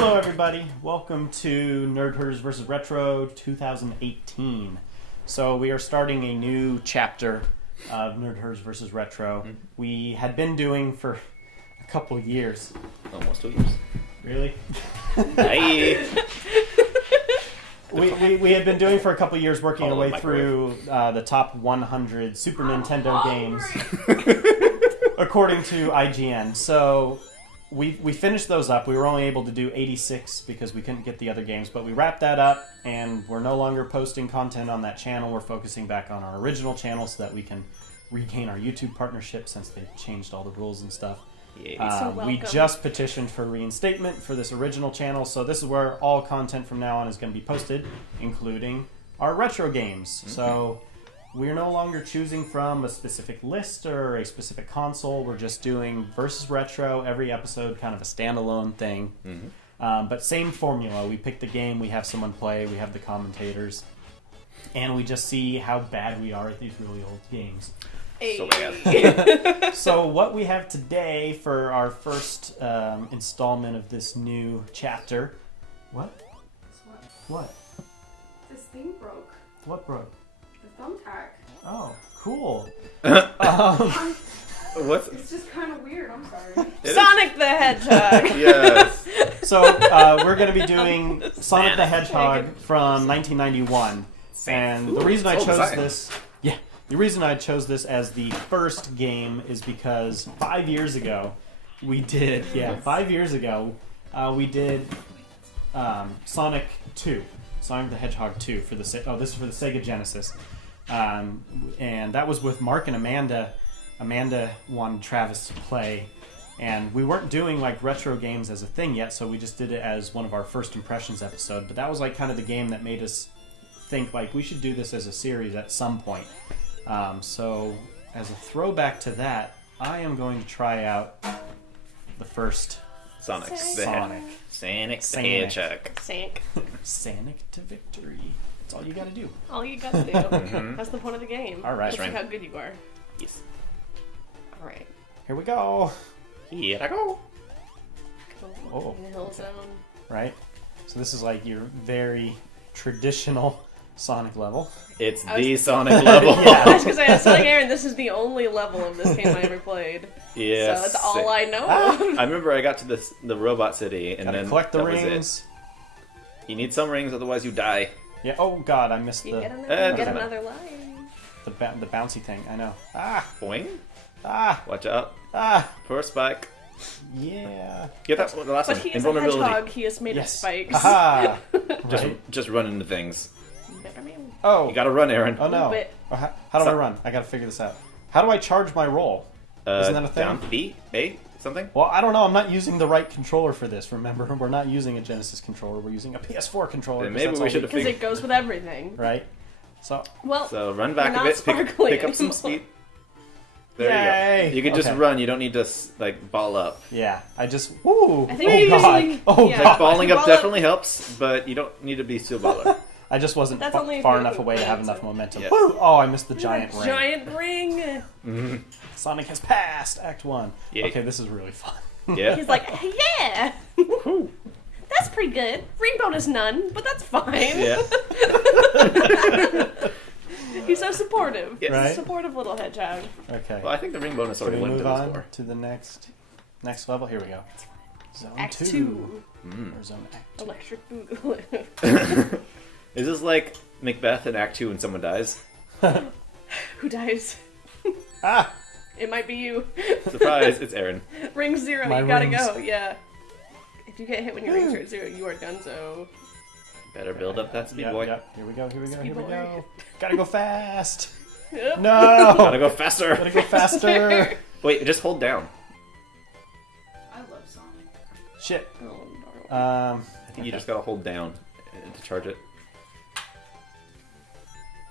Hello everybody, welcome to N3rdherders vs. Retro 2018. So we are starting a new chapter of N3rdherders vs. Retro. We had been doing for a couple years. Almost 2 years. Really? Hey. We had been doing for a couple years, working our way through the top 100 Super Nintendo games, according to IGN. So we finished those up. We were only able to do 86 because we couldn't get the other games, but we wrapped that up, and we're no longer posting content on that channel. We're focusing back on our original channel so that we can regain our YouTube partnership since they've changed all the rules and stuff. We just petitioned for reinstatement for this original channel, so this is where all content from now on is going to be posted, including our retro games. So we're no longer choosing from a specific list or a specific console. We're just doing versus retro, every episode kind of a standalone thing. But same formula. We pick the game, we have someone play, we have the commentators, and we just see how bad we are at these really old games. So bad. So what we have today for our first installment of this new chapter... What? What? This thing broke. What broke? The thumbtack. Oh, cool. What's... It's just kind of weird, I'm sorry. Sonic the Hedgehog! Yes. So we're going to be doing Sonic the Hedgehog from 1991. And the reason I chose this... Yeah. The reason I chose this as the first game is because 5 years ago we did... Yeah, 5 years ago we did Sonic 2. Sonic the Hedgehog 2 for the... Oh, this is for the Sega Genesis. And that was with Mark and Amanda. Amanda wanted Travis to play. And we weren't doing like retro games as a thing yet, so we just did it as one of our first impressions episode. But that was like kind of the game that made us think like we should do this as a series at some point. So as a throwback to that, I am going to try out the first Sonic. Sonic. Sonic the Hedgehog. Sonic. Sonic to victory. That's all you gotta do. All you gotta do. That's the point of the game. All right. Let's see how good you are. Yes. Alright. Here we go. Here I go. Oh. In the hill zone. Right? So this is like your very traditional Sonic level. It's the Sonic level. Yeah. I was gonna say, I was telling Aaron, this is the only level of this game I ever played. Yes. So that's all I know of. I remember I got to the robot city, and Gotta then collect the that was rings. it. You need some rings, otherwise you die. Yeah. Oh God, I missed You the get another line. the bouncy thing. I know. Ah. Boing. Ah. Watch out. Ah. Poor Spike. Yeah. Get that the last But one. he is a hedgehog, he is made Yes. of spikes. Aha. Just Right. just run into things. Oh. You gotta run, Aaron. Oh no. Bit. Oh, how do I run? I gotta figure this out. How do I charge my roll? Isn't that a thing? Down B? A? Something? Well, I don't know. I'm not using the right controller for this. Remember, we're not using a Genesis controller. We're using a PS4 controller. Then 'cause maybe that's we all should have Because figured. it goes with everything. Right. So. Well, So run back we're a not bit, sparkly pick up some anymore. speed. There Yay! you go. You can just Okay. run. You don't need to like ball up. Yeah. I just. Woo. I think oh you're God. using- Oh yeah. God. Balling up Ball up. definitely helps, but you don't need to be too baller. I just wasn't That's only if far you enough do away to have it, enough so- momentum. Yeah. Woo! Oh, I missed the giant ring. Giant ring. Sonic has passed Act 1. Yay. Okay, this is really fun. Yeah. He's like, yeah. That's pretty good. Ring bonus none, but that's fine. Yeah. He's so supportive. Yes. Right? Supportive little hedgehog. Okay. Well, I think the ring bonus Can already we went move to the on score. to the next level? Here we go. Zone Act 2. 2. Or Zone Act 2. Electric Boogaloo. Is this like Macbeth in Act 2 when someone dies? Who dies? Ah! It might be you. Surprise, it's Aaron. Ring 0, My you gotta rings. go. Yeah. If you get hit when your rings are at 0, you are donezo. Better build up that speed, Yep, boy. yep. Here we go, here we go, Speed here we boy. go. Gotta go fast! Yep. No! Gotta go faster. Gotta go faster! Wait, just hold down. I love Sonic. Shit. Oh, darn. I think you just gotta hold down to charge it.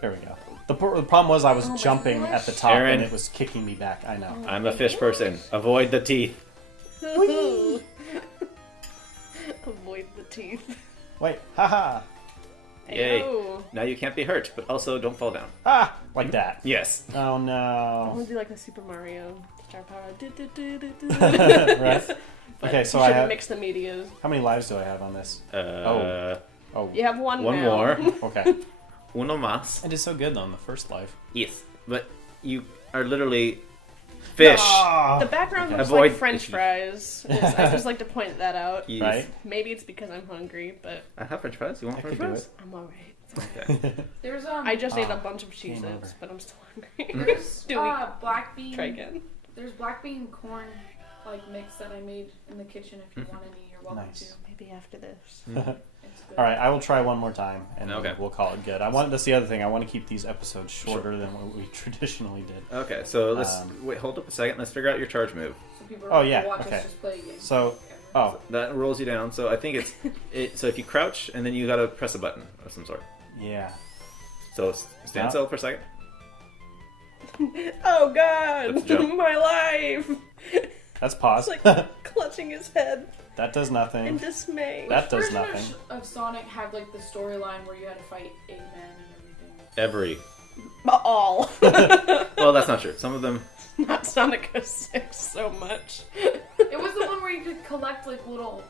There we go. The problem was I was Oh my jumping gosh. at the top Aaron. and it was kicking me back. I know. I'm a fish person. Avoid the teeth. Avoid the teeth. Wait, haha! Yay. Ayo. Now you can't be hurt, but also don't fall down. Ah, like that. Yes. Oh I no. want to do like the Super Mario star power. Right. Okay, so I should have. mix the medias. How many lives do I have on this? Oh. You have one One now. more. Okay. Uno más. I did so good though on the first life. Yes, but you are literally fish. The background looks Avoid like French issues. fries. I just like to point that out. Yes. Right? Maybe it's because I'm hungry, but I have French fries. You want I French could do fries? I'm alright. Okay. There's I just ate a Ah, bunch of game over. Cheez-Its, but I'm still hungry. there's Do we black bean. try again? There's black bean corn like mix that I made in the kitchen. If you want any, you're welcome Nice. Maybe after this. to. It's good. All right, I will try one more time, and Okay. we'll call it good. That's the other thing. I want to keep these episodes shorter than what we traditionally did. Okay, so let's Um, wait. Hold up a second. Let's figure out your charge move. So people Oh, yeah, watch okay. us just play a game. So, oh, That rolls you down. So I think So if you crouch and then you gotta press a button of some sort. yeah. So stand Yeah. still for a second. Oh god! Let's jump. My life! That's pause. It's like clutching his head That does in nothing. dismay. That does Version nothing. of Sonic had like the storyline where you had to fight Eggman and everything. Every. All. Well, that's not true. Some of them. Not Sonic 06 so much. It was the one where you could collect like little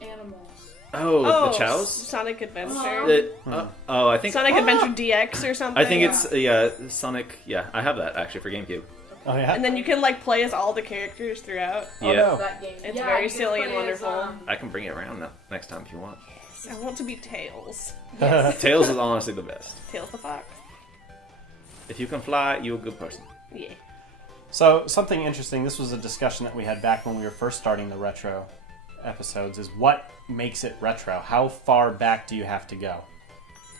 animals. Oh, the chows. Sonic Adventure. I think. Sonic Adventure DX or something. I think it's Sonic. Yeah, I have that actually for GameCube. Oh yeah. And then you can like play as all the characters throughout. Oh, Yeah, no. That game. It's Yeah, very you could silly play and wonderful. I can bring it around next time if you want. I want to be Tails. Tails is honestly the best. Tails the fox. If you can fly, you're a good person. Yeah. So something interesting. This was a discussion that we had back when we were first starting the retro episodes. Is what makes it retro? How far back do you have to go?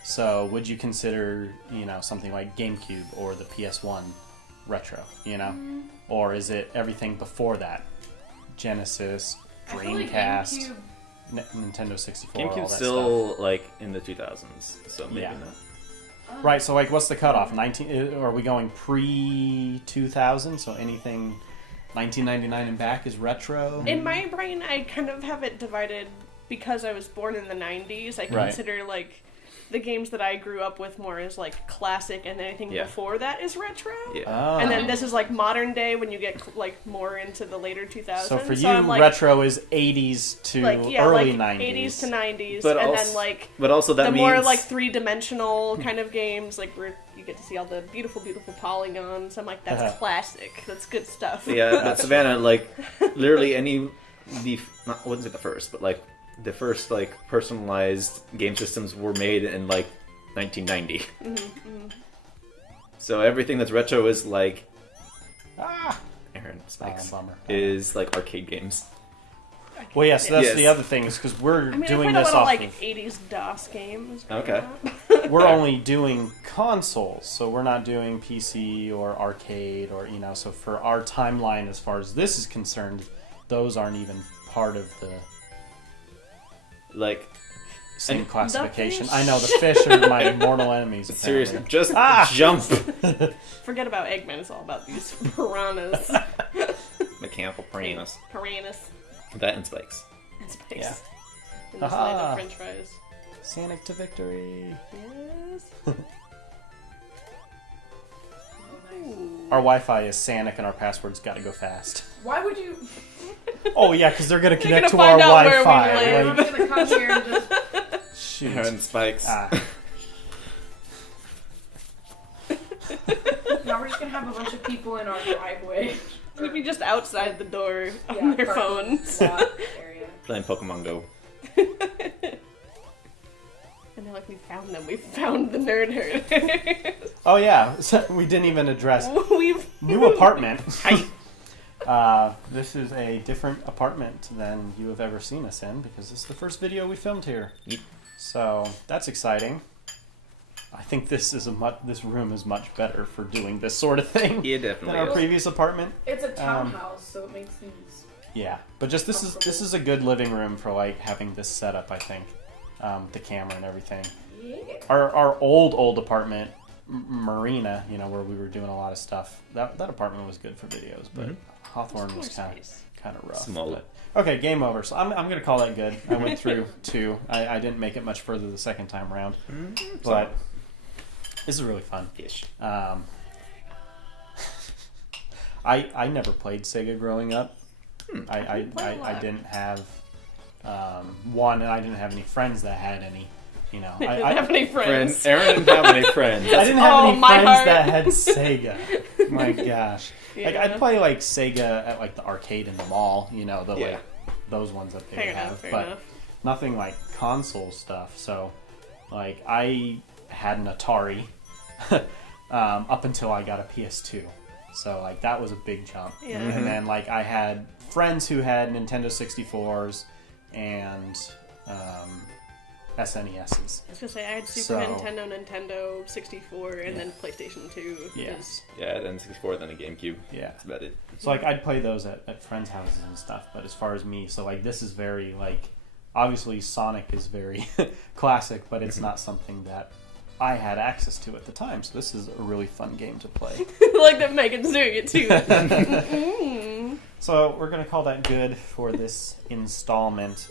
So would you consider something like GameCube or the PS1 retro? Or is it everything before that? Genesis, I feel like Dreamcast, GameCube- Nintendo 64, all GameCube's that still like in the 2000s, so maybe Yeah. not. stuff. Right. So like, what's the cutoff? 19? Are we going pre 2000? So anything 1999 and back is retro. In my brain, I kind of have it divided because I was born in the 90s. I Right. consider like the games that I grew up with more as like classic, and anything Yeah. before that is retro. Yeah. Oh. And then this is like modern day when you get like more into the later 2000s. So for you, I'm, like, retro is 80s to early 90s. 80s to 90s, But and also, then like but also that the means more like three-dimensional kind of games, like where you get to see all the beautiful, beautiful polygons. I'm like, that's classic. That's good stuff. yeah, that's Savannah. Like literally I wouldn't say the first, but like the first like personalized game systems were made in like 1990. So everything that's retro is like Aaron Spikes bummer. is like arcade games. Well, yes, that's Yes. the other thing is because we're I mean, doing I played a this lot of off like of. 80s DOS games. Okay. We're only doing consoles, so we're not doing PC or arcade or So for our timeline, as far as this is concerned, those aren't even part of the Like same classification. fish. I know the fish are my mortal enemies. seriously, apparently. just jump. Forget about Eggman. It's all about these piranhas. Mechanical piranhas. Piranhas That and spikes. and spikes. Yeah. And this Aha. land of French fries. Sonic to victory. Yes. Our Wi-Fi is Sonic, and our password's got to go fast. Why would you? Oh yeah, because they're gonna connect gonna to our find out where we Wi-Fi. live. I'm Like, gonna come here and just. shoot. And spikes. Now we're just gonna have a bunch of people in our driveway. We'd be just outside the door on Yeah, their parking phones. lot area. Playing Pokemon Go. And they're like, we found them. We found the nerd herders. Oh yeah, so we didn't even address We've new apartment. This is a different apartment than you have ever seen us in because this is the first video we filmed here. Yep. So that's exciting. I think this room is much better for doing this sort of thing Yeah, than definitely. our is. previous apartment. It's a townhouse, so it makes things. Yeah, but just this is a good living room for like having this setup. I think the camera and everything. Yeah. Our old apartment, Marina, where we were doing a lot of stuff. That apartment was good for videos, but Hawthorne was kind kind of rough. Small. But, okay, game over. So I'm gonna call that good. I went through 2. I didn't make it much further the second time around, but this is really fun. Ish. I never played Sega growing up. I played a lot. didn't have one, and I didn't have any friends that had any. You know, I didn't have any friends. Aaron didn't have any friends. I didn't have any my friends heart. that had Sega. My gosh. Like, Yeah. I'd play like Sega at like the arcade in the mall, you know, the Yeah. like those ones that they Fair would enough, have, fair but enough. nothing like console stuff. So, like, I had an Atari up until I got a PS2. So like that was a big jump. Yeah. And then like I had friends who had Nintendo 64s and SNESs. I was gonna say I had Super So- Nintendo 64, and then PlayStation 2. Yeah. 'cause- Yeah, then 64, then a GameCube. Yeah. That's about it. So like I'd play those at friends' houses and stuff. But as far as me, so like this is very like obviously Sonic is very classic, but it's not something that I had access to at the time. So this is a really fun game to play. like that Megan's doing it too. So we're gonna call that good for this installment.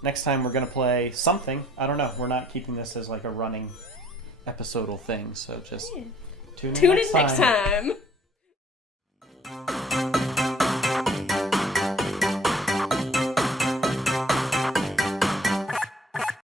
Next time we're gonna play something. I don't know. We're not keeping this as like a running episodal thing. So just tune in Tune next in next time.